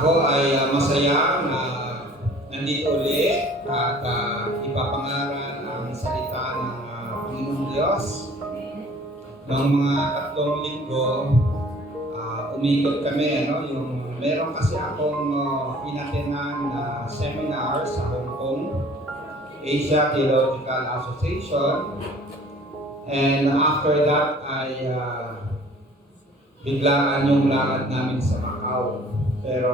Ako ay masaya na nandito ulit at ipapangaral ang salita ng Panginoong Diyos. Noong mga 3 linggo, umikot kami, meron kasi akong inatenan na seminar sa Hong Kong, Asia Theological Association. And after that ay biglaan yung lakad namin sa Macau. Pero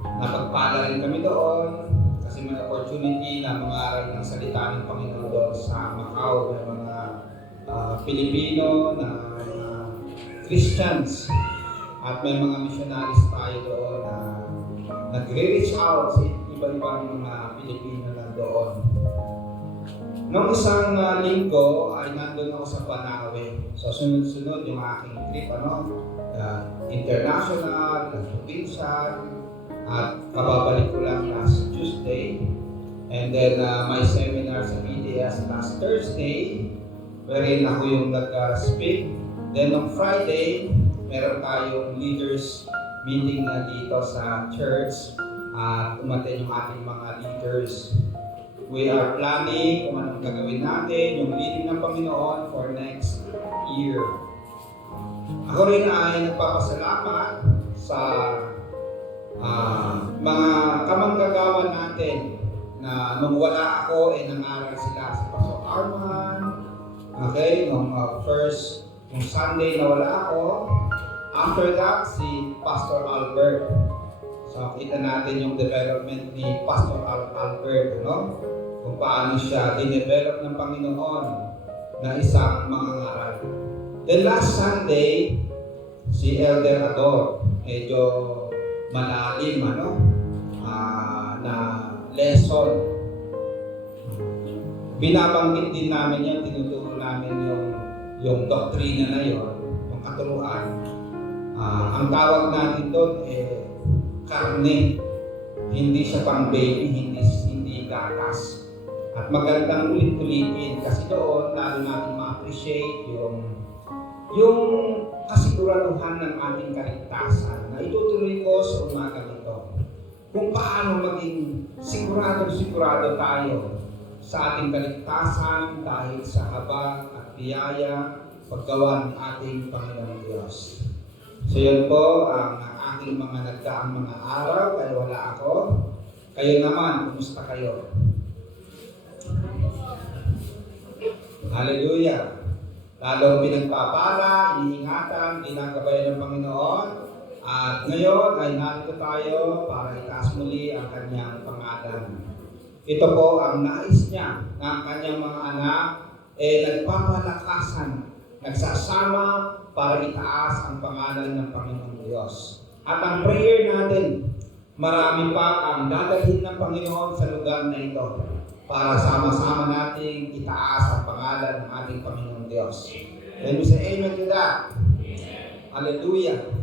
napagpala rin kami doon kasi may opportunity na mangaral ng salita ng Panginoon doon sa Macau. May mga Pilipino na Christians at may mga missionaries tayo doon na nagre-reach out sa iba-ibang mga Pilipino na doon. Noong isang linggo ay nandun ako sa Banawe. So sunod-sunod yung aking trip, international, provincial, at kababalik ko lang last Tuesday. And then my seminar sa PDS last Thursday, wherein ako yung nag-speak. Then on Friday, meron tayong leaders meeting na dito sa church at umaten yung ating mga leaders. We are planning kung anong gagawin natin, yung leading ng Panginoon for next year. Ako rin ay nagpapasalamat sa mga kamanggagawa natin na nung wala ako ay nangaral sila si Pastor Arman. Okay, nung yung Sunday na wala ako. After that, si Pastor Albert. So kita natin yung development ni Pastor Albert, kung paano siya dinevelop ng Panginoon na isang mangangaral. Then last Sunday, si Elder Ador, medyo malalim na lesson. Binabanggit din namin yan, tinuturo namin yung doktrina na yon, yung katuruan. Ang tawag natin doon karne. Hindi siya pang baby, hindi gatas. At magandang ulit-ulitin kasi doon lalo natin ma-appreciate yung kasiguraduhan ng ating kaligtasan na itutuloy ko sa umaga nito. Kung paano maging sigurado tayo sa ating kaligtasan dahil sa habag at biyaya paggawa ng ating Panginoong Diyos. So yun po ang aking mga nagdaang mga araw, kaya wala ako. Kayo naman, kumusta kayo? Hallelujah! Lalong pinagpapala, iniingatan, ginagabayan ng Panginoon. At ngayon ay narito tayo para itaas muli ang kanyang pangalan. Ito po ang nais niya na ang kanyang mga anak nagpapalakasan, nagsasama para itaas ang pangalan ng Panginoong Diyos. At ang prayer natin, marami pa ang dadalhin ng Panginoon sa lugar na ito para sama-sama nating itaas ang pangalan ng ating Panginoong Diyos. Let me say amen to that. Hallelujah.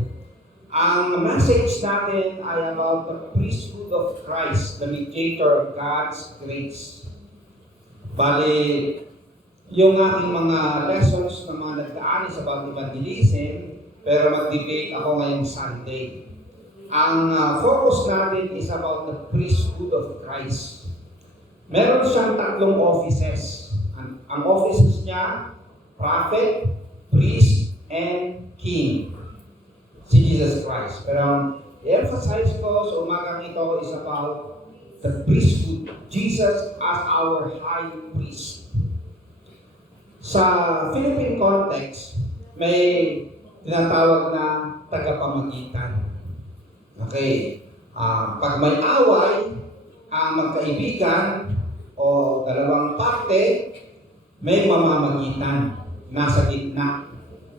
Ang message natin ay about the priesthood of Christ, the mediator of God's grace. Bali, yung aking mga lessons na mga nagdaan is about evangelism, pero mag-debate ako ngayong Sunday. Ang focus natin is about the priesthood of Christ. Meron siyang 3 offices. Ang offices niya, prophet, priest, and king. Si Jesus Christ. Pero i-emphasize ko sa umagang ito is about the priesthood. Jesus as our high priest. Sa Philippine context, may tinatawag na tagapamagitan. Okay. Pag may away, ang magkaibigan o dalawang parte, may mamamagitan nasa gitna.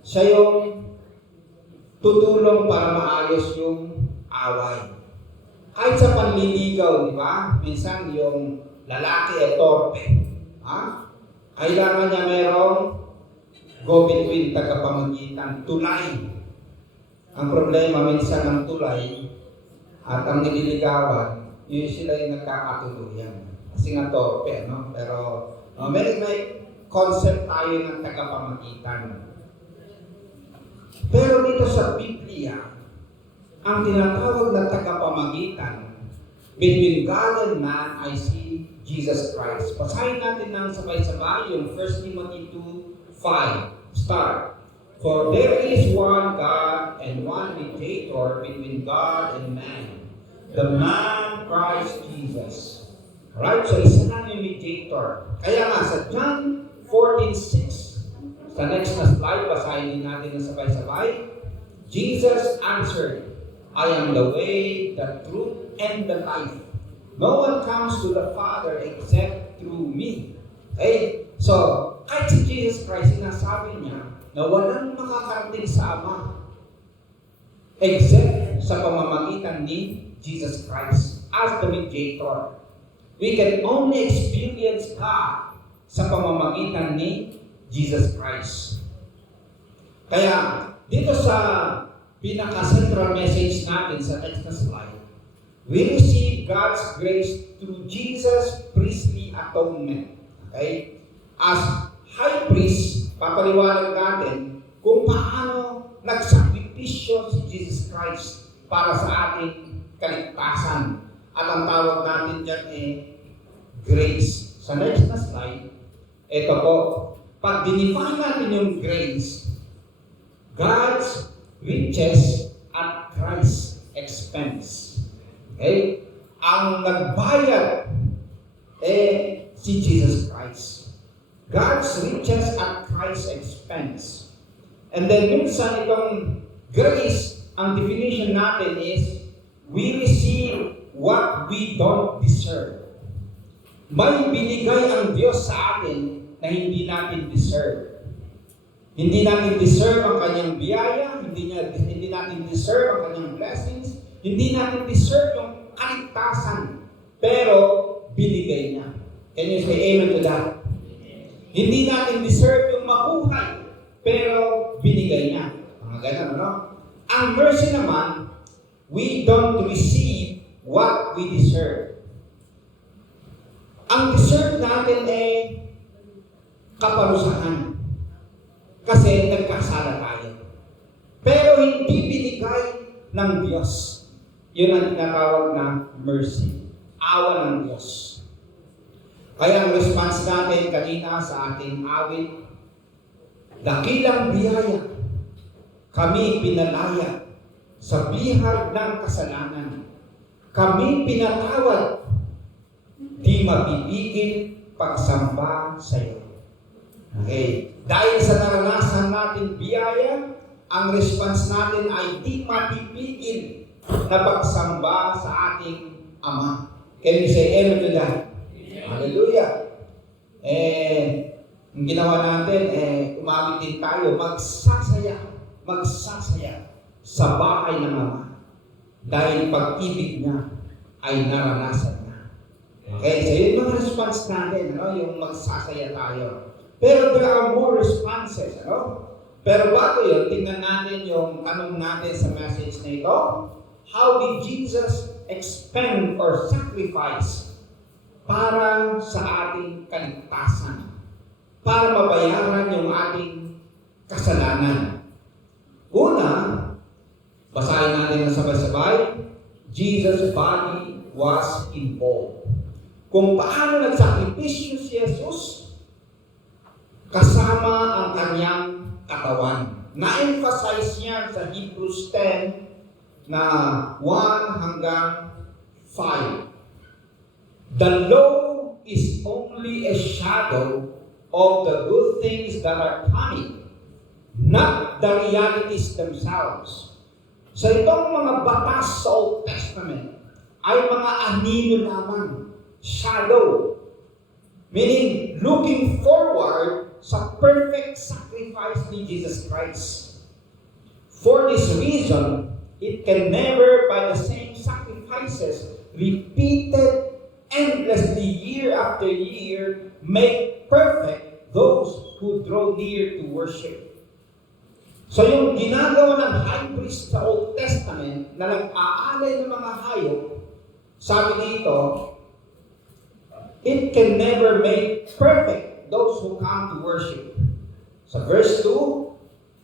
Siya yung tutulong para maayos yung away. Kahit sa panliligaw, di ba? Minsan yung lalaki ay torpe. Kailangan niya merong go-between, tagapamagitan, tulay. Ang problema minsan ng tulay at ang nililigawan, yun sila yung nagkakatuluyan. Kasi nga torpe, Pero may concept tayo ng tagapamagitan. Pero dito sa Biblia, ang tinatawag na tagapamagitan between God and man ay si Jesus Christ. Basahin natin ng sabay-sabay yung 1 Timothy 2:5. Start. For there is one God and one mediator between God and man, the man Christ Jesus. Right? So isa lang yung mediator. Kaya nga sa John 14:6, sa next na slide, basahin din natin ng sabay-sabay. Jesus answered, I am the way, the truth, and the life. No one comes to the Father except through me. Okay? So, kahit si Jesus Christ, sinasabi niya na walang makakarating sa Ama except sa pamamagitan ni Jesus Christ as the mediator. We can only experience God sa pamamagitan ni Jesus Christ. Kaya, dito sa pinaka-central message natin sa next na slide, we receive God's grace through Jesus' priestly atonement. Okay? As high priest, papaliwanag natin kung paano nagsakripisyo si Jesus Christ para sa ating kaligtasan. At ang tawag natin dyan grace. Sa next na slide, ito po, pag dinefine natin yung grace, God's riches at Christ's expense. Okay? Ang nagbayad si Jesus Christ. God's riches at Christ's expense. And then minsan itong grace, ang definition natin is, we receive what we don't deserve. May binigay ang Diyos sa atin na hindi natin deserve. Hindi natin deserve ang kanyang biyaya, hindi natin deserve ang kanyang blessings, hindi natin deserve yung kaligtasan, pero binigay niya. Can you say amen to that? Hindi natin deserve yung mabuhay, pero binigay niya. Mga ganun, ano? Ang mercy naman, we don't receive what we deserve. Ang deserve natin kaparusahan. Kasi nagkasala tayo. Pero hindi binigay ng Diyos. Yun ang tinatawag na mercy. Awa ng Diyos. Kaya ang response natin kanina sa ating awit, dakilang biyaya, kami pinalaya sa bihag ng kasalanan. Kami pinatawad, di mapipigil pagsamba sa iyo. Okay. Dahil sa naranasan natin biyaya, ang response natin ay di mapipigil na pagsamba sa ating Ama. Can you say amen to that? Hallelujah. Ang ginawa natin, umawit din tayo, magsasaya sa bahay ng Ama. Dahil pag-ibig niya ay naranasan niya. Okay, so yun yung response natin, yung magsasaya tayo. Pero there are more responses, Pero bago yun, tingnan natin yung tanong natin sa message na ito. How did Jesus expend or sacrifice para sa ating kaligtasan? Para mabayaran yung ating kasalanan. Una, basahin natin na sabay-sabay, Jesus' body was involved. Kung paano nagsakripisyo si Jesus, kasama ang kanyang katawan. Na-emphasize niya sa Hebrews 10 na 1 hanggang 5. The law is only a shadow of the good things that are coming, not the realities themselves. So itong mga batas sa Old Testament ay mga anino lamang, shadow. Meaning, looking forward sa perfect sacrifice ni Jesus Christ. For this reason, it can never, by the same sacrifices, repeated endlessly year after year, make perfect those who draw near to worship. So yung ginagawa ng high priest sa Old Testament na nag-aalay ng mga hayop, sabi dito, it can never make perfect those who come to worship. Sa verse 2,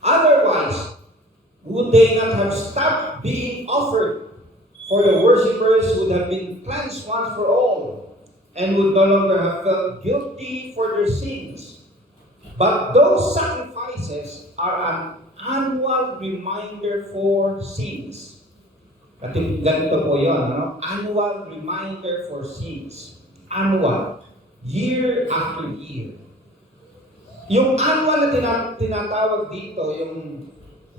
otherwise, would they not have stopped being offered? For the worshippers would have been cleansed once for all, and would no longer have felt guilty for their sins. But those sacrifices are an annual reminder for sins. At ganito po yun, ano? Annual reminder for sins. Annual. Year after year. Yung annual na tinatawag dito, yung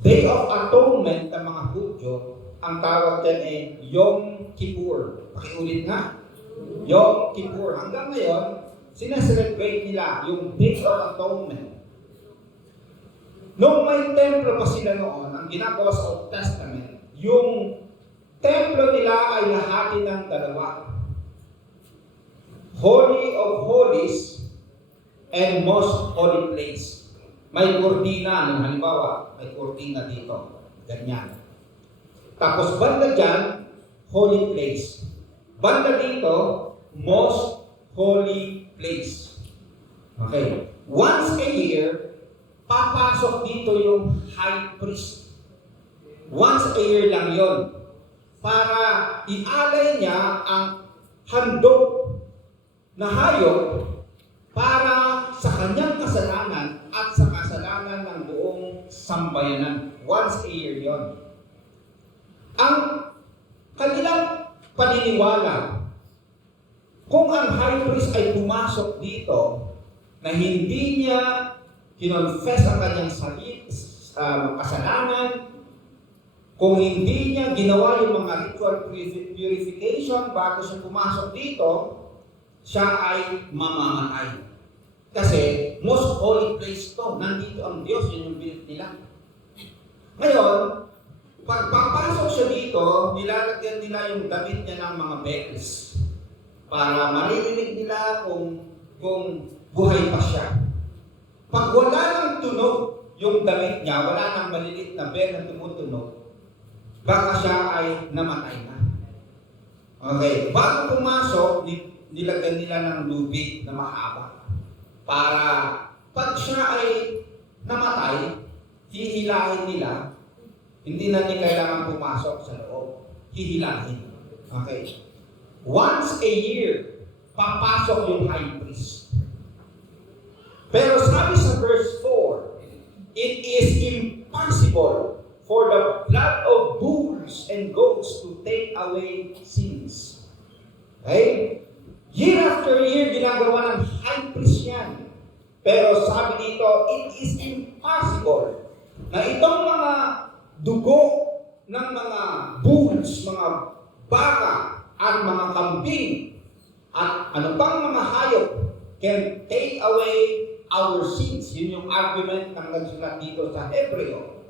Day of Atonement ng mga Hudyo, ang tawag dyan ay Yom Kippur. Pakiulit nga. Yom Kippur. Hanggang ngayon, sinaselebrate nila yung Day of Atonement. Nung may templo pa sila noon, ang ginagawa sa Old Testament, yung templo nila ay lahati ng dalawa. Holy of Holies and Most Holy Place. May kurtina, halimbawa, may kurtina dito. Ganyan. Tapos banda dyan, Holy Place. Banda dito, Most Holy Place. Okay. Once a year, papasok dito yung High Priest. Once a year lang yon, para ialay niya ang handog na hayop para sa kanyang kasalanan at sa kasalanan ng buong sambayanan. Once a year yon. Ang kanilang paniniwala, kung ang high priest ay pumasok dito na hindi niya kinonfess ang kanyang kasalanan, kung hindi niya ginawa yung mga ritual purification bago siya pumasok dito, siya ay mamamatay. Kasi most holy place to. Nandito ang Diyos, yun yung bilit nila. Ngayon, pag papasok siya dito, nilalagyan nila yung damit niya ng mga bells para maririnig nila kung buhay pa siya. Pag wala nang tunog yung damit niya, wala nang malilit na bell na tumutunog, baka siya ay namatay na. Okay, bago pumasok, nilagyan nila ng lubid na mahaba para pag siya ay namatay, hihilahin nila. Hindi na nila kailangan pumasok sa loob. Hihilahin. Okay. Once a year, papasok yung high priest. Pero sabi sa verse 4, it is impossible for the blood of bulls and goats to take away sins. Okay? Year after year, ginagawa ng high priest yan. Pero sabi dito, it is impossible na itong mga dugo ng mga bulls, mga baka, at mga kambing, at ano pang mga hayop can take away our sins. Yun yung argument ng nagsulat dito sa Hebreo.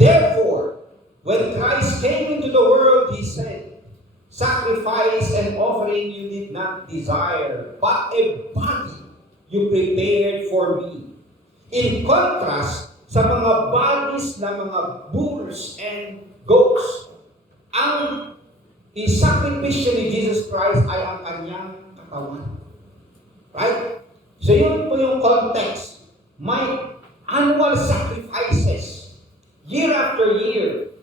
Therefore, when Christ came into the world, He said, sacrifice and offering you did not desire, but a body you prepared for me. In contrast, sa mga bodies na mga bulls and goats, ang isakripisyo ni Jesus Christ ay ang kanyang katawan. Right? So yun po yung context. May annual sacrifices, year after year.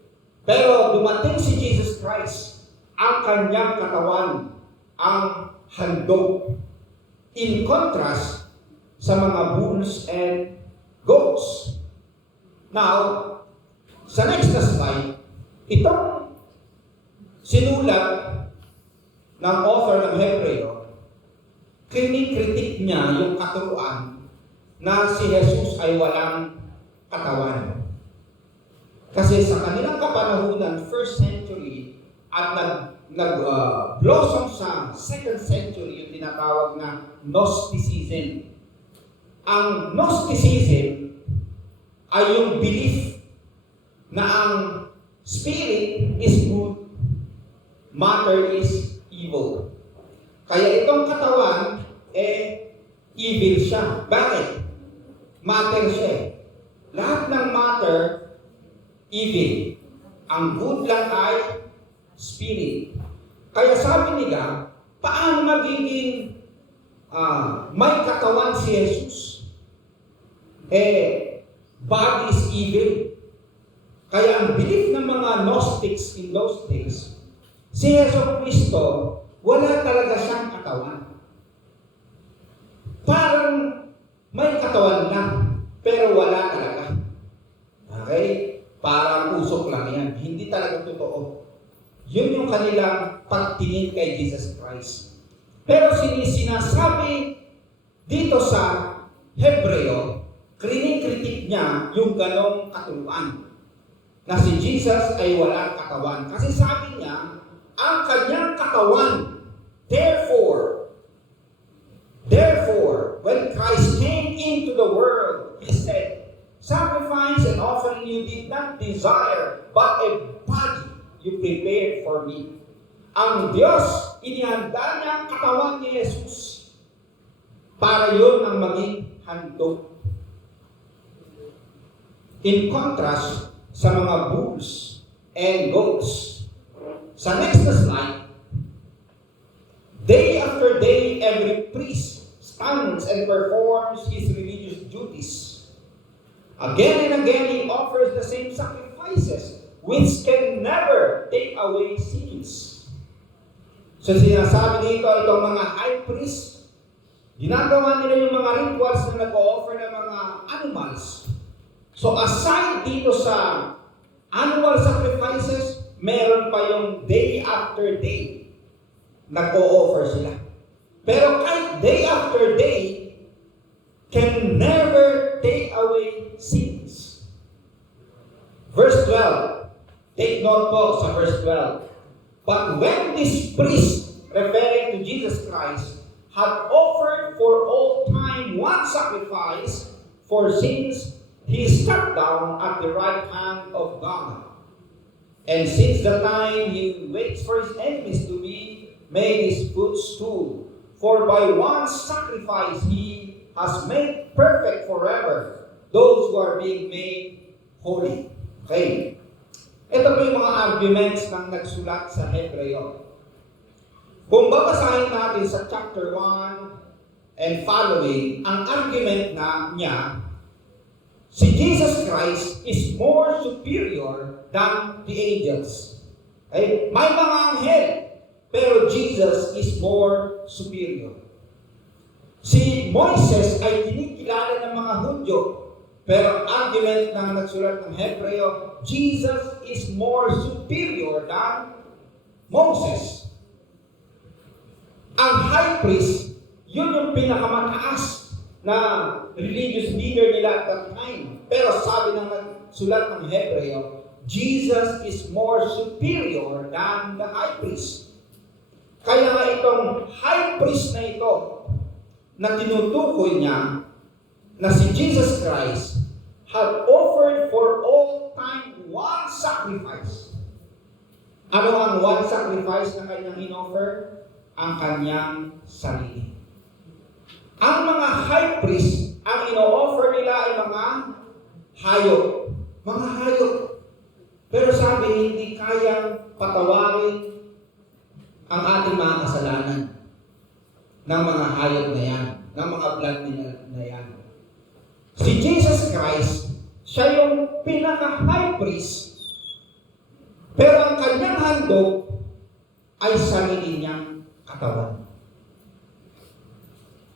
Pero dumating si Jesus Christ, ang kanyang katawan, ang handog. In contrast sa mga bulls and goats. Now, sa next na slide, itong sinulat ng author ng Hebreo, kritik niya yung katuruan na si Jesus ay walang katawan. Kasi sa kanilang kapanahunan, first century, at nag-blossom sa second century, yung tinatawag na Gnosticism. Ang Gnosticism ay yung belief na ang spirit is good, matter is evil. Kaya itong katawan, evil siya. Bakit? Matter siya. Lahat ng matter, evil. Ang good lang ay spirit. Kaya sabi nila, paano magiging may katawan si Jesus? Body is evil. Kaya ang belief ng mga Gnostics in those days, si Yesu Cristo, wala talaga siyang katawan. Parang may katawan lang, pero wala talaga. Okay? Parang usok lang yan. Hindi talaga totoo. Yun yung kanilang pagtingin kay Jesus Christ. Pero sinasabi dito sa Hebreo, kritik niya yung ganong katuruan na si Jesus ay walang katawan. Kasi sabi niya, ang kanyang katawan, therefore, when Christ came into the world, He said, sacrifice and offering you did not desire, but a body you prepared for me. Ang Diyos, inihanda niya ang katawan ni Jesus para yun ang maging handog. In contrast sa mga bulls and goats. Sa next na slide, day after day, every priest stands and performs his religious duties. Again and again, he offers the same sacrifices, which can never take away sins. So sinasabi dito, itong mga high priest, ginagawa nila yung mga rituals na nag-o-offer ng mga animals. So aside dito sa annual sacrifices, meron pa yung day after day, nag-o-offer sila. Pero kahit day after day, can never take away sins. Verse 12. Take note po sa verse 12. But when this priest, referring to Jesus Christ, had offered for all time one sacrifice for sins, he sat down at the right hand of God. And since the time he waits for his enemies to be made his footstool, for by one sacrifice he has made perfect forever those who are being made holy. Okay. Ito po yung mga arguments ng nagsulat sa Hebreo. Kung babasahin natin sa chapter 1 and following, ang argument na niya, si Jesus Christ is more superior than the angels. Okay? May mga anghel, pero Jesus is more superior. Si Moises ay kinikilala ng mga Hudyo, pero argument ng nagsulat ng Hebreo, Jesus is more superior than Moses. Ang high priest, yun yung pinakamataas na religious leader nila at that time. Pero sabi ng nagsulat ng Hebreo, Jesus is more superior than the high priest. Kaya nga itong high priest na ito, na tinutukoy niya, na si Jesus Christ had offered for all time one sacrifice. Ano ang one sacrifice na kanyang in-offer? Ang kanyang sarili. Ang mga high priest, ang ino-offer nila ay mga hayop. Mga hayop. Pero sabi, hindi kayang patawarin ang ating mga kasalanan ng mga hayop na yan, ng mga blood na yan. Si Jesus Christ, siya yung pinaka-high priest, pero ang kanyang handog ay sarili niyang katawan.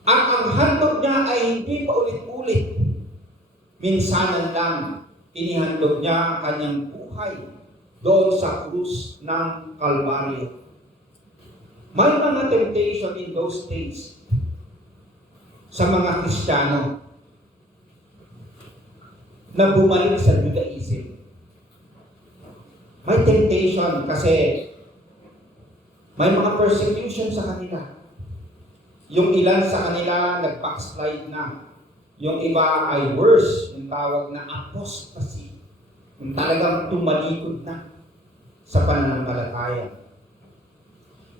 At ang handog niya ay hindi pa ulit-ulit. Minsanan lang, inihandog niya ang kanyang buhay doon sa krus ng Kalbaryo. May mga temptation in those days sa mga Kristiyano na bumalik sa Judaism. May temptation kasi may mga persecution sa kanila. Yung ilan sa kanila nag-backslide na. Yung iba ay worse, yung tawag na apostasy. Yung talagang tumalikod na sa pananampalataya.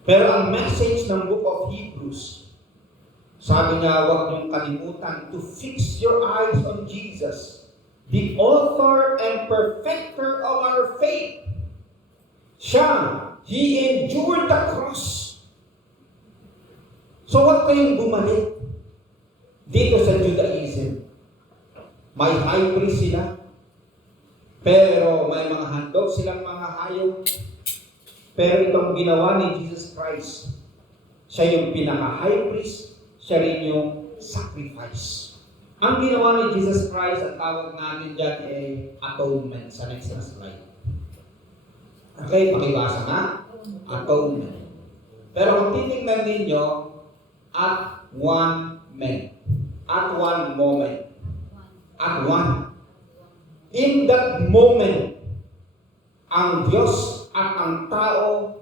Pero ang message ng Book of Hebrews, sabi niya, huwag niyong kalimutan to fix your eyes on Jesus, the author and perfecter of our faith. Siya, He endured the cross. So huwag kayong bumalik dito sa Judaism. May high priest sila, Pero may mga handog silang mga hayop. Pero itong ginawa ni Jesus Christ, siya yung pinaka-high priest, siya rin yung sacrifice. Ang ginawa ni Jesus Christ, ang tawag natin dyan ay atonement sa next na slide. Okay, pakibasa na. Atonement. Pero kung titingnan ninyo, at one man. At one moment. At one. In that moment, ang Diyos at ang tao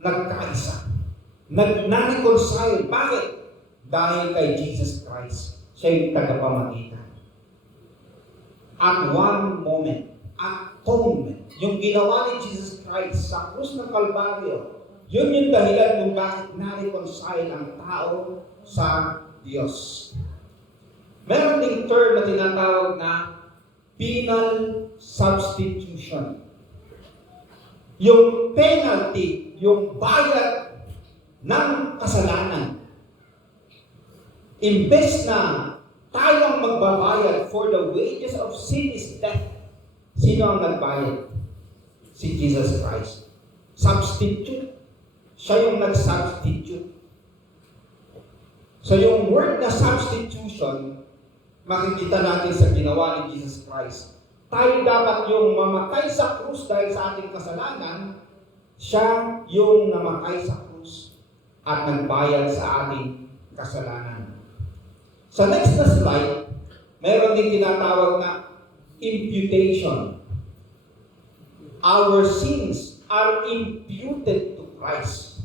nagkaisa. Nag-reconcile. Bakit? Dahil kay Jesus Christ. Siya yung tagapamagitan. At one moment. Atonement. Yung ginawa ni Jesus Christ sa krus ng Kalbaryo, yun yung dahilan kung bakit na-reconcile ang tao sa Diyos. Meron ding term na tinatawag na penal substitution. Yung penalty, yung bayad ng kasalanan. Imbes na tayo ang magbabayad for the wages of sin is death. Sino ang nagbayad? Si Jesus Christ. Substitute. Siya yung nag-substitute. So yung word na substitution, makikita natin sa ginawa ni Jesus Christ. Tayo dapat yung mamatay sa krus dahil sa ating kasalanan, siya yung namatay sa krus at nagbayad sa ating kasalanan. Sa next na slide, mayroon din tinatawag na imputation. Our sins are imputed to Christ.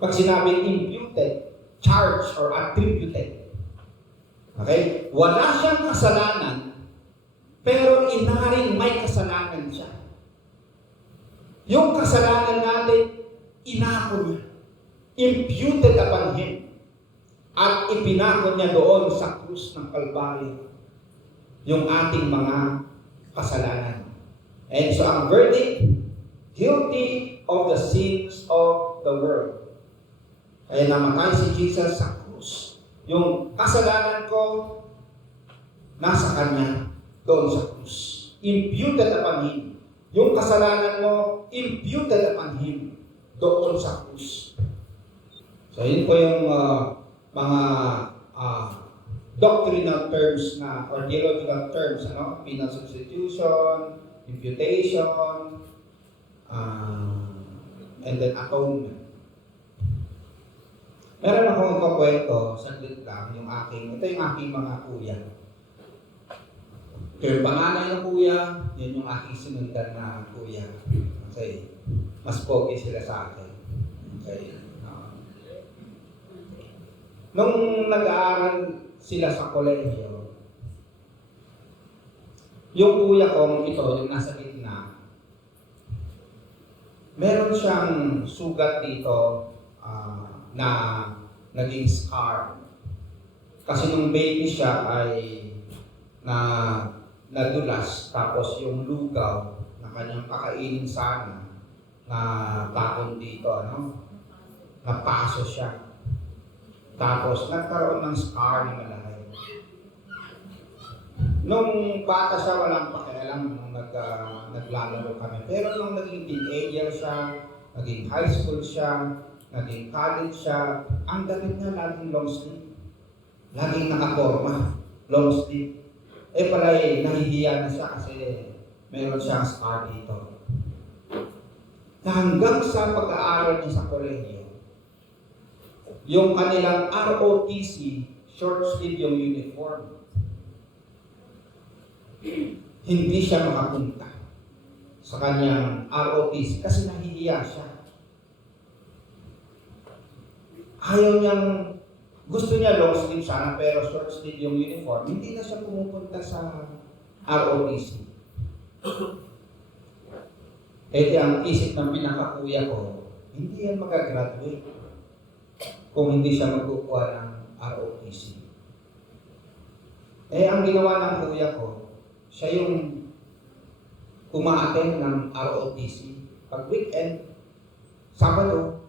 Pag sinabing imputed, charged or attributed. Okay? Wala siyang kasalanan, pero inaring may kasalanan siya. Yung kasalanan natin, inako niya. Imputed upon Him. At ipinako niya doon sa krus ng Kalbaryo yung ating mga kasalanan. And so ang verdict, guilty of the sins of the world. Kaya namatay si Jesus sa krus. Yung kasalanan ko, nasa Kanya, doon sa krus. Imputed upon Him. Yung kasalanan mo, imputed upon Him, doon sa krus. So, yun po yung mga doctrinal terms na, or theological terms, ano? Penal substitution, imputation, and then atonement. Meron akong ikakwento, saglit lang, ito yung aking mga kuya. Yung panganay na kuya, yun yung aking sinundan na kuya. Okay. Mas pogi sila sa akin. Okay. Nung nag-aaral sila sa kolehiyo, yung kuya ko, ito, yung nasa gitna, meron siyang sugat dito na naging scar. Kasi nung baby siya ay nadulas, tapos yung lugaw na kanyang kakainin sana, na takon dito, napaso siya. Tapos nagkaroon ng scar na malaki. Nung bata siya, walang pakialam nung naglalaro kami. Pero nung naging teenager siya, naging high school siya, naging college siya, ang damit niya laging long sleeve. Laging nakaporma, long sleeve. Pala nahihiya na siya kasi meron siyang scar dito. Hanggang sa pag-aaral niya sa kolehiyo, yung kanilang ROTC, short sleeve yung uniform, hindi siya makapunta sa kanyang ROTC kasi nahihiya siya. Gusto niya long sleeve sana pero short sleeve yung uniform, hindi na siya pumupunta sa ROTC. Ang isip ng pinakakuya ko, hindi yan magagraduate kung hindi siya magkukuha ng ROTC. Ang ginawa ng kuya ko, siya yung umaattend ng ROTC. Pag weekend, Sabado,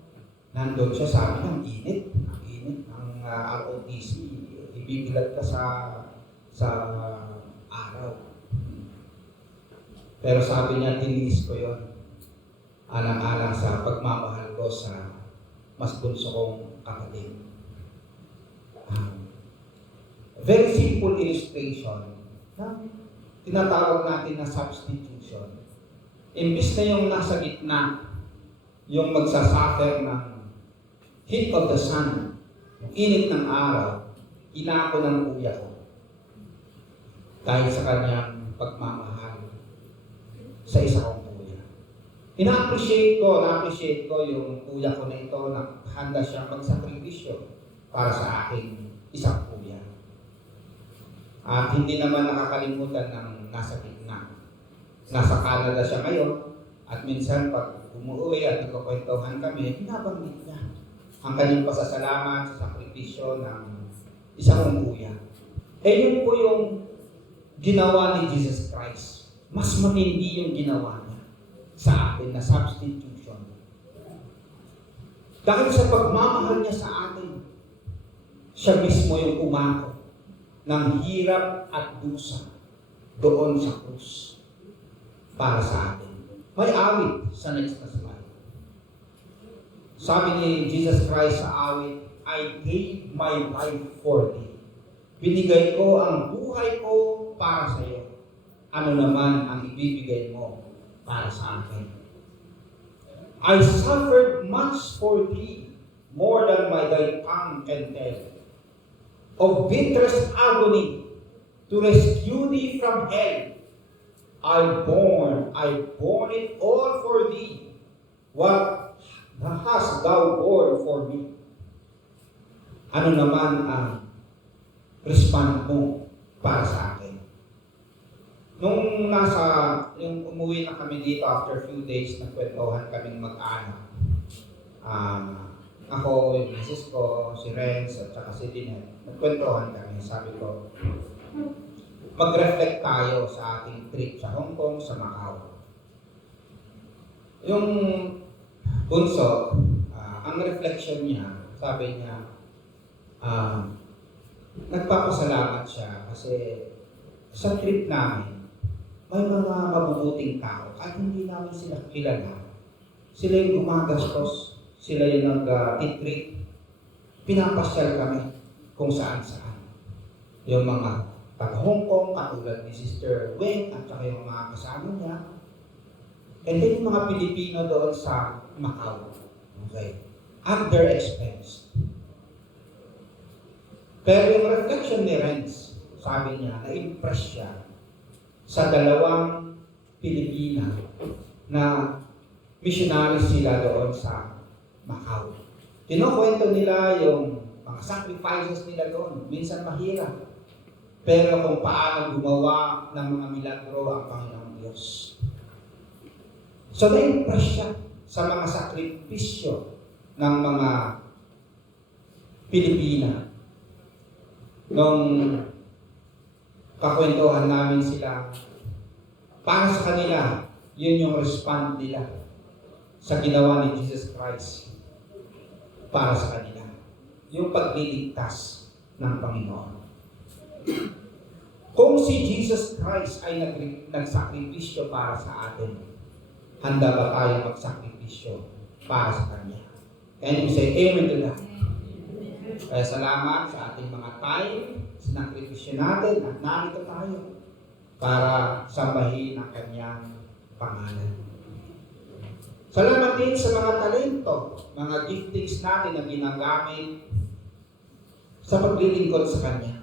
nandun siya sa amin, ang init ng ROTC. Ibibilat ka sa araw. Pero sabi niya, tiniis ko yon alang-alang sa pagmamahal ko sa mas bunso kong kapatid. Very simple illustration na tinatawag natin na substitution. Imbis na yung nasa gitna, yung magsasuffer ng heat of the sun, yung init ng araw, inako ng kuya ko. Dahil sa kanyang pagmamahal sa isa kong kuya. Na-appreciate ko yung kuya ko na ito na handa siyang magsakripisyo para sa aking isang kuya. At hindi naman nakakalimutan ng nasa gitna. Nasa Canada siya ngayon at minsan pag umuwi at nagkukwentuhan kami, binabanggit niya ang kanyang pasasalamat sa sakripisyo ng isang kuya. Yun po yung ginawa ni Jesus Christ. Mas matindi yung ginawa niya sa atin na substitution. Dahil sa pagmamahal niya sa atin, siya mismo yung umako ng hirap at dusa doon sa krus para sa atin. May awit sa next na slide. Sabi ni Jesus Christ sa awit, I gave my life for thee. Binigay ko ang buhay ko para sa iyo. Ano naman ang ibibigay mo para sa akin? I suffered much for thee, more than my thy tongue can tell. Of bitterest agony, to rescue thee from hell. I borne it all for thee. What hast thou borne for me? Ano naman ang respond mo para sa akin? Nung yung umuwi na kami dito after a few days, nagkwentuhan kaming mag-anak. Ako, yung misis ko, si Renz, at saka si Dinette, nagkwentuhan kami. Sabi ko, mag-reflect tayo sa ating trip sa Hong Kong, sa Macau. Yung bunso, ang reflection niya, sabi niya, nagpapasalamat siya kasi sa trip namin, may mga mabubuting tao, kahit hindi namin sila kilala. Sila yung gumagastos, sila yung nag-treat. Pinapasyal kami kung saan-saan. Yung mga taga-Hong Kong, katulad ni Sister Weng at saka yung mga kasama niya. And then yung mga Pilipino doon sa Macau. Okay. At their expense. Pero yung reflection ni Renz, sabi niya, na-impress siya sa dalawang Pilipina na missionaries sila doon sa Macau. Kinukwento nila yung mga sacrifices nila doon. Minsan mahirap. Pero kung paano gumawa ng mga milagro ang Panginoong Diyos. So na-impress siya sa mga sakripisyo ng mga Pilipina. Nung kakwentuhan namin sila, para sa kanila, yun yung respond nila sa ginawa ni Jesus Christ para sa kanila. Yung pagliligtas ng Panginoon. Kung si Jesus Christ ay nagsakripisyo para sa atin, handa ba tayo magsakripisyo para sa Kanya? And we say, Amen to that. Kaya salamat sa ating mga time, sinakripisyo natin at narito tayo para sambahin ang Kanyang pangalan. Salamat din sa mga talento, mga giftings natin na ginagamit sa paglilingkod sa Kanya.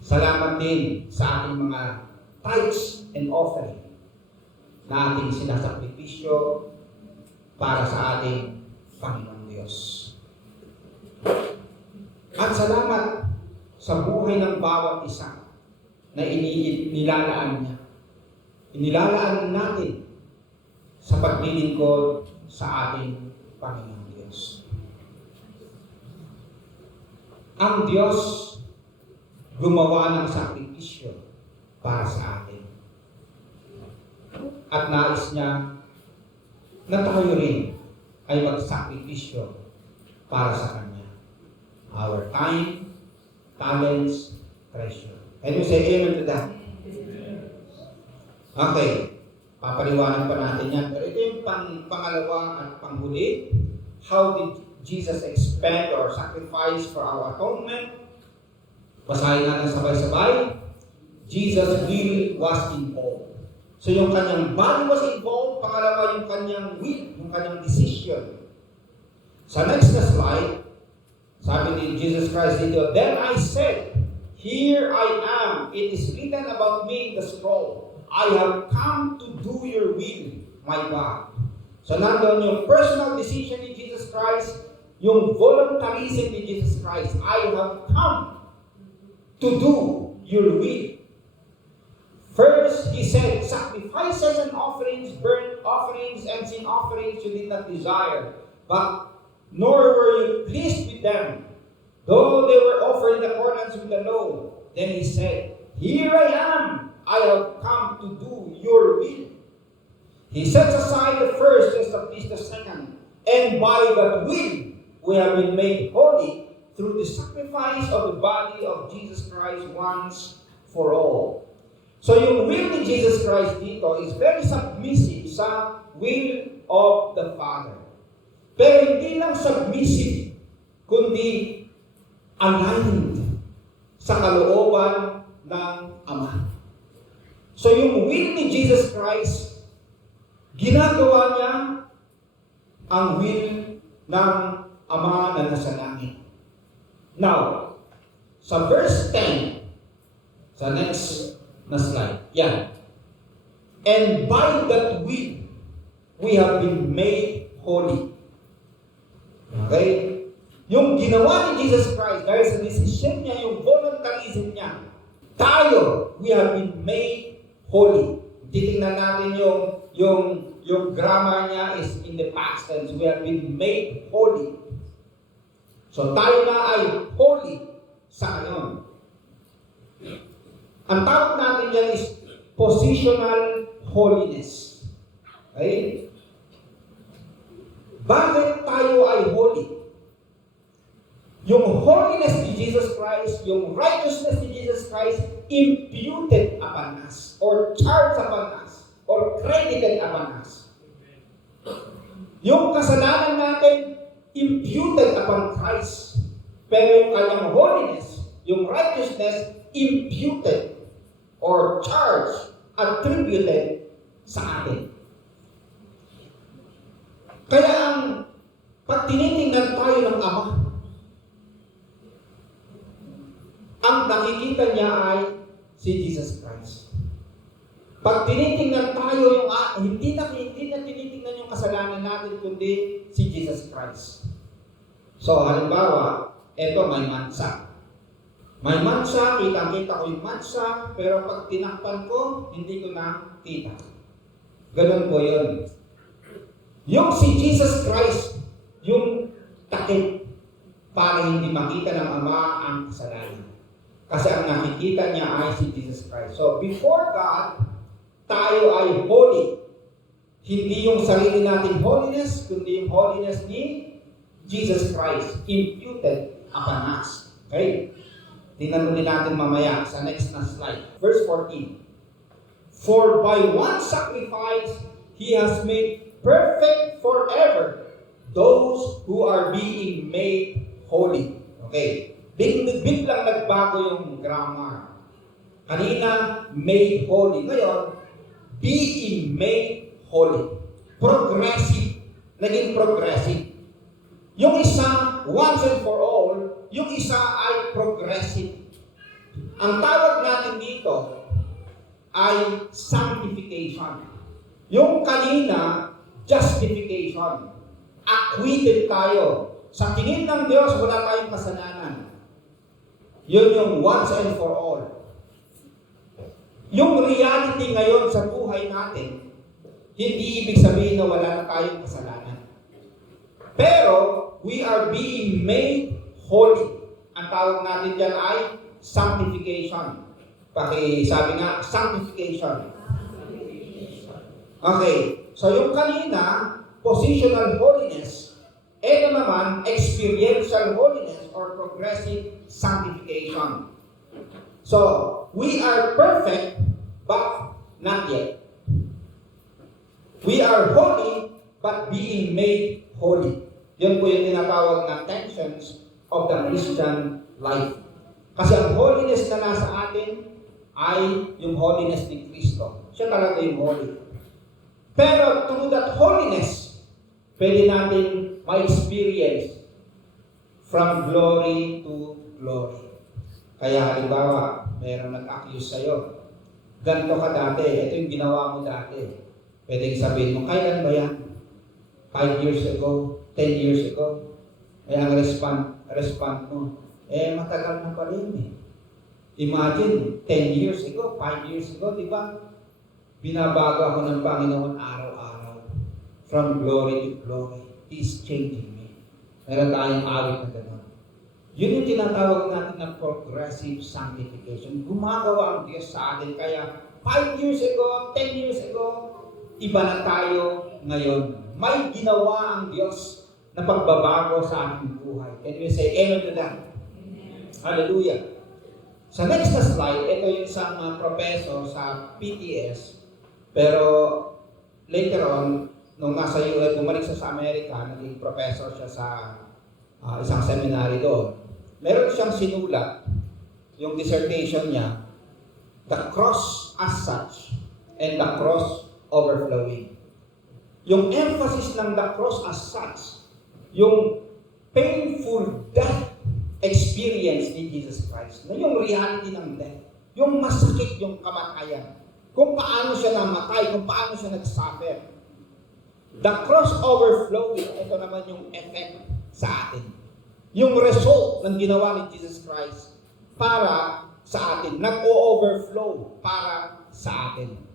Salamat din sa ating mga tithes and offering na ating sinasakripisyo para sa ating Panginoong Diyos. At salamat sa buhay ng bawat isa na inilalaan niya. Inilalaan natin sa paglilingkod sa ating Panginoong Diyos. Ang Diyos gumawa ng sakripisyo para sa atin. At nais niya na tayo rin ay magsakripisyo para sa Kanya. Our time, talents, treasure. And we say amen to that. Okay. Papaliwanag pa natin yan. Pero ito yung pangalawa at panghuli. How did Jesus expend or sacrifice for our atonement? Basahin natin sabay-sabay. Jesus' will was involved. So yung kanyang body was involved. Pangalawa yung kanyang will, yung kanyang decision. Sa next na slide, sabi ni Jesus Christ dito, "Then I said, here I am. It is written about me in the scroll. I have come to do your will, my God." So nandun yung personal decision ni Jesus Christ, yung voluntarism ni Jesus Christ. I have come to do your will. First, he said, sacrifices and offerings, burnt offerings and sin offerings you did not desire, but nor were you pleased with them, though they were offered in accordance with the law. Then he said, here I am. I have come to do your will. He sets aside the first and established the second. And by that will, we have been made holy through the sacrifice of the body of Jesus Christ once for all. So yung will ni Jesus Christ dito is very submissive sa will of the Father. Pero hindi lang submissive, kundi aligned sa kalooban ng Ama. So yung will ni Jesus Christ, ginagawa niya ang will ng Ama na nasa langit. Now, sa verse 10, sa next na slide, yan. And by that will, we have been made holy. Okay? Yung ginawa ni Jesus Christ, dahil sa decision niya, yung voluntarism niya, tayo, we have been made holy. Titingnan natin yung grammar niya is in the past tense. We have been made holy. So tayo na ay holy sa ngayon. Ang tawag natin yan is positional holiness. Okay? Bakit tayo ay holy? Yung holiness ni Jesus Christ, yung righteousness ni Jesus Christ, imputed upon us, or charged upon us, or credited upon us. Yung kasalanan natin, imputed upon Christ. Pero yung kanyang holiness, yung righteousness, imputed, or charged, attributed sa atin. Kaya pag tinitingnan tayo ng Ama, ang nakikita niya ay si Jesus Christ. Pag tinitingnan tayo hindi na tinitingnan yung kasalanan natin, kundi si Jesus Christ. So, halimbawa, eto may mansa. May mansa, kita ko yung mansa, pero pag tinakpan ko, hindi ko na kita. Ganun po yun. Yung si Jesus Christ, yung takip, para hindi makita ng Ama ang kasalanan. Kasi ang nakikita niya ay si Jesus Christ. So, before God, tayo ay holy. Hindi yung sarili natin holiness, kundi yung holiness ni Jesus Christ, imputed upon us. Okay? Tingnan ulit natin mamaya sa next na slide. Verse 14. For by one sacrifice, He has made perfect forever those who are being made holy. Okay. Big lang nagbago yung grammar. Kanina, made holy. Ngayon, being made holy. Progressive. Naging progressive. Yung isa, once and for all, yung isa ay progressive. Ang tawag natin dito ay sanctification. Yung kanina, justification. Acquitted tayo. Sa tingin ng Diyos, wala tayong kasalanan. Yun yung once and for all. Yung reality ngayon sa buhay natin, hindi ibig sabihin na wala na tayong kasalanan. Pero, we are being made holy. Ang tawag natin dyan ay sanctification. Sabi nga, sanctification. Okay. So, yung kanina, positional holiness, ito naman, experiential holiness or progressive sanctification. So, we are perfect but not yet. We are holy, but being made holy. Yun po yung tinatawag na tensions of the Christian life. Kasi ang holiness na nasa atin ay yung holiness ni Kristo. Siya talaga yung holy. Pero through that holiness, pwede natin ma-experience from glory to glory. Kaya halimbawa, mayroong nag-accuse sa'yo. Ganito ka dati, ito yung ginawa mo dati. Pwedeng sabihin mo, kailan ba yan? 5 years ago, 10 years ago. Kaya ang respond mo, matagal na pa rin eh. Imagine, 10 years ago, 5 years ago, di ba? Binabago ako ng Panginoon araw-araw. From glory to glory. He's changing me. Meron tayong awit na gano'n. Yun yung tinatawag natin na progressive sanctification. Gumagawa ang Diyos sa atin. Kaya 5 years ago, 10 years ago, iba na tayo ngayon. May ginawa ang Diyos na pagbabago sa ating buhay. Can we say amen to that? Amen. Hallelujah. Sa next na slide, ito yung isang professor sa PTS. Pero later on, nung nasa US, bumalik siya sa Amerika, naging professor siya sa isang seminary doon. Meron siyang sinulat, yung dissertation niya, The Cross as Such and the Cross Overflowing. Yung emphasis ng the cross as such, yung painful death experience ni Jesus Christ, na yung reality ng death, yung masakit yung kamatayan, kung paano siya namatay, kung paano siya nag-suffer. The cross overflowing, ito naman yung effect sa atin. Yung result ng ginawa ni Jesus Christ para sa atin, nag-o-overflow para sa atin.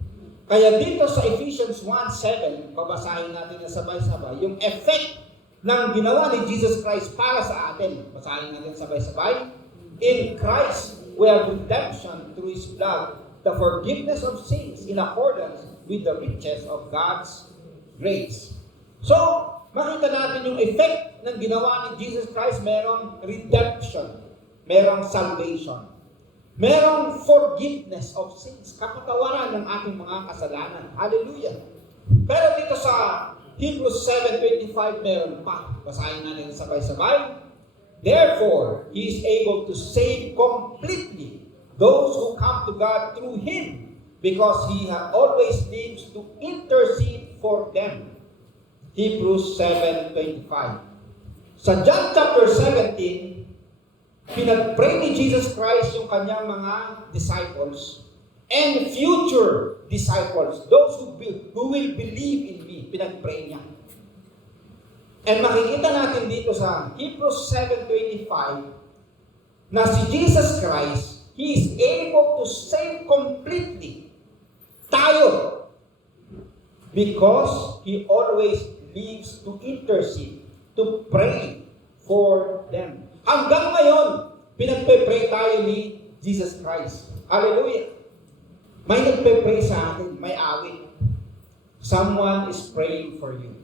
Kaya dito sa Ephesians 1:7, babasahin natin na sabay-sabay, yung effect ng ginawa ni Jesus Christ para sa atin. Basahin natin sabay-sabay. In Christ, we have redemption through His blood, the forgiveness of sins in accordance with the riches of God's grace. So, makita natin yung effect ng ginawa ni Jesus Christ. Merong redemption, merong salvation, merong forgiveness of sins, kapatawaran ng ating mga kasalanan. Hallelujah! Pero dito sa Hebrews 7:25, meron pa. Basahin natin sabay-sabay. Therefore, He is able to save completely those who come to God through Him, because He always lives to intercede for them. Hebrews 7:25. Sa John chapter 17, pinag-pray ni Jesus Christ yung kanyang mga disciples and future disciples, those who will believe in me, pinag-pray niya. And makikita natin dito sa Hebrews 7:25 na si Jesus Christ, He is able to save completely tayo because He always lives to intercede, to pray for them. Hanggang ngayon, pinagpe-pray tayo ni Jesus Christ. Hallelujah! May nagpe-pray sa atin, may awit. Someone is praying for you.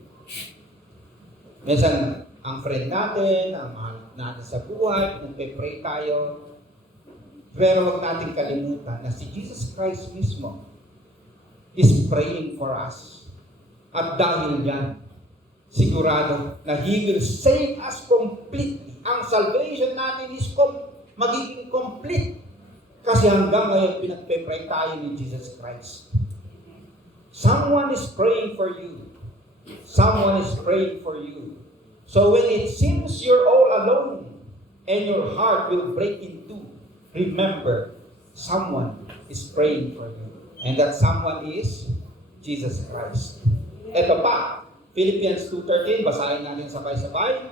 Minsan, ang friend natin, ang mahal natin sa buhay, nagpe-pray tayo. Pero huwag natin kalimutan na si Jesus Christ mismo is praying for us. At dahil yan, sigurado na He will save us completely. Ang salvation natin is magiging complete. Kasi hanggang ngayon, pinagpe-pray tayo ni Jesus Christ. Someone is praying for you. Someone is praying for you. So when it seems you're all alone and your heart will break in two, remember, someone is praying for you. And that someone is Jesus Christ. Ito pa, Philippians 2:13, basahin natin sabay-sabay.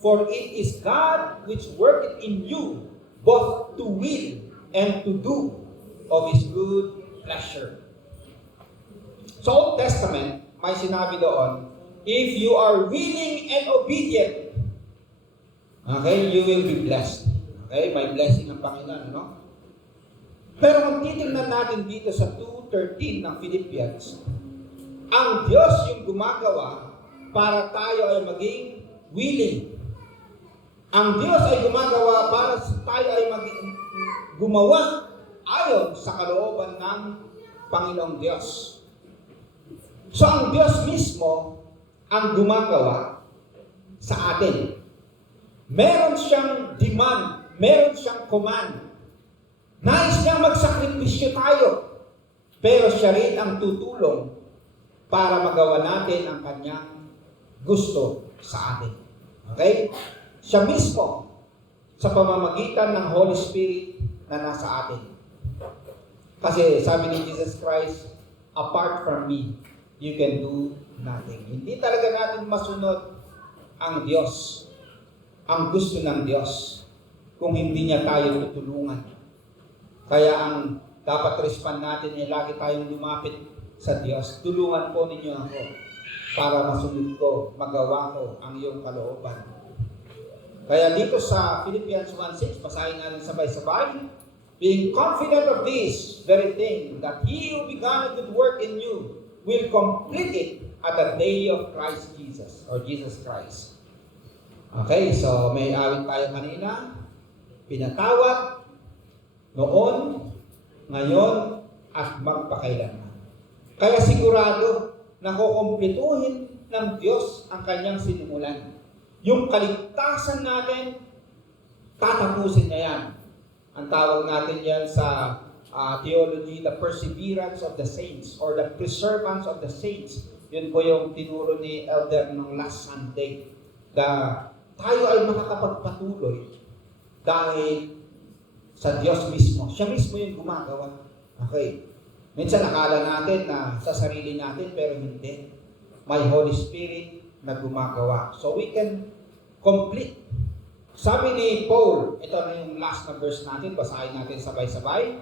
For it is God which worketh in you, both to will and to do of His good pleasure. Sa Old Testament, may sinabi doon, if you are willing and obedient, okay, you will be blessed. Okay, may blessing ng Panginoon, no? Pero kung titignan natin dito sa 2:13 ng Philippians, ang Diyos yung gumagawa para tayo ay maging willing. Ang Diyos ay gumagawa para tayo ay gumawa ayon sa kalooban ng Panginoong Diyos. So ang Diyos mismo ang gumagawa sa atin. Meron siyang demand, meron siyang command. Nais niyang magsakripisyo tayo. Pero siya rin ang tutulong para magawa natin ang kanyang gusto sa atin. Okay? Siya mismo sa pamamagitan ng Holy Spirit na nasa atin. Kasi sabi ni Jesus Christ, apart from me, you can do nothing. Hindi talaga natin masunod ang Diyos, ang gusto ng Diyos, kung hindi niya tayo tutulungan. Kaya ang dapat respond natin ay lagi tayong lumapit sa Diyos. Tulungan po ninyo ako para masunod ko, magawa ko ang iyong kalooban. Kaya dito sa Philippians 1:6, basahin natin sabay-sabay, being confident of this very thing, that He who began a good work in you will complete it at the day of Christ Jesus, or Jesus Christ. Okay, so may awit tayo kanina, pinatawad, noon, ngayon, at magpakailanman. Kaya sigurado na kukumpletuhin ng Diyos ang kanyang sinimulan. Yung kaligtasan natin, tatapusin niya yan. Ang tawag natin yan sa theology, the perseverance of the saints or the preservance of the saints. Yun po yung tinuro ni Elder ng last Sunday. Tayo ay makakapagpatuloy dahil sa Diyos mismo. Siya mismo yung gumagawa. Okay. Minsan akala natin na sa sarili natin, pero hindi. May Holy Spirit na gumagawa. So we can complete. Sabi ni Paul, ito na yung last na verse natin, basahin natin sabay-sabay.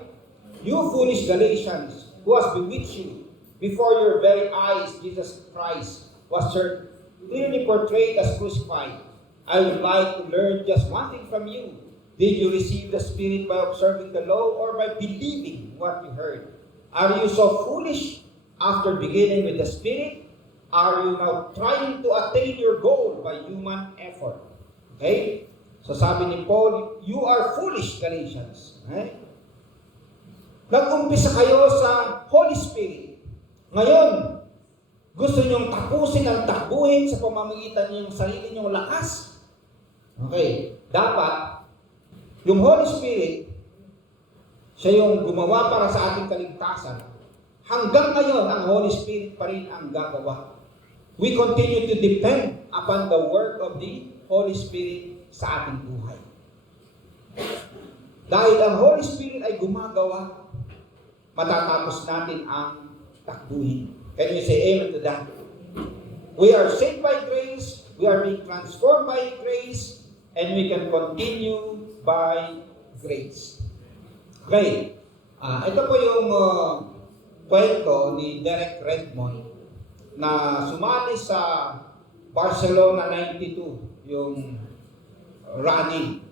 You foolish Galatians, who has bewitched you, before your very eyes, Jesus Christ was clearly portrayed as crucified. I would like to learn just one thing from you. Did you receive the Spirit by observing the law or by believing what you heard? Are you so foolish after beginning with the Spirit? Are you now trying to attain your goal by human effort? Okay? So sabi ni Paul, you are foolish, Galatians. Okay? Nag-umpisa kayo sa Holy Spirit. Ngayon, gusto nyong tapusin ang takbuhin sa pamamagitan ng sarili nyong lakas? Okay. Dapat, yung Holy Spirit, siya yung gumawa para sa ating kaligtasan. Hanggang ngayon, ang Holy Spirit pa rin ang gagawa. We continue to depend upon the work of the Holy Spirit sa ating buhay. Dahil ang Holy Spirit ay gumagawa, matatapos natin ang takbuhin. Can you say amen to that? We are saved by grace, we are being transformed by grace, and we can continue by grace. Okay. Ito po yung kwento ni Derek Redmond na sumali sa Barcelona 92, yung running.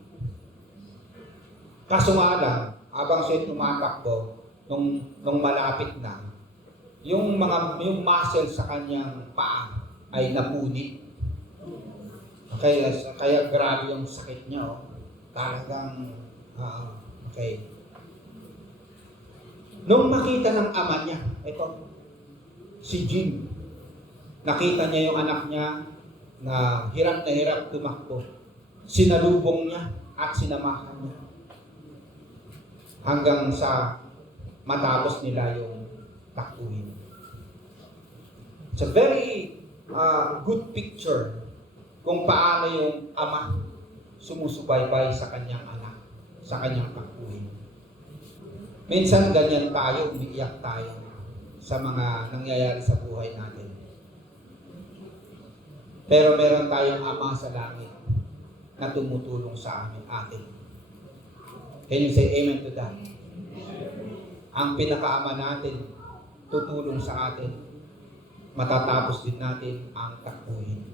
Kaso nga lang, habang siya tumatakbo, nung malapit na, yung muscle sa kanyang paa ay napunit. Kaya grabe yung sakit niya. Oh. Talagang, okay. Nung makita ng ama niya, ito, si Jim, nakita niya yung anak niya na hirap tumakbo. Sinalubong niya at sinamahan niya. Hanggang sa matapos nila yung takbuhin. It's a very good picture kung paano yung ama sumusubaybay sa kanyang anak, sa kanyang takbuhin. Minsan ganyan tayo, umiiyak tayo sa mga nangyayari sa buhay natin. Pero meron tayong ama sa langit na tumutulong sa atin. Can you say amen to that? Ang pinakaama natin, tutulong sa atin, matatapos din natin ang takbuhin.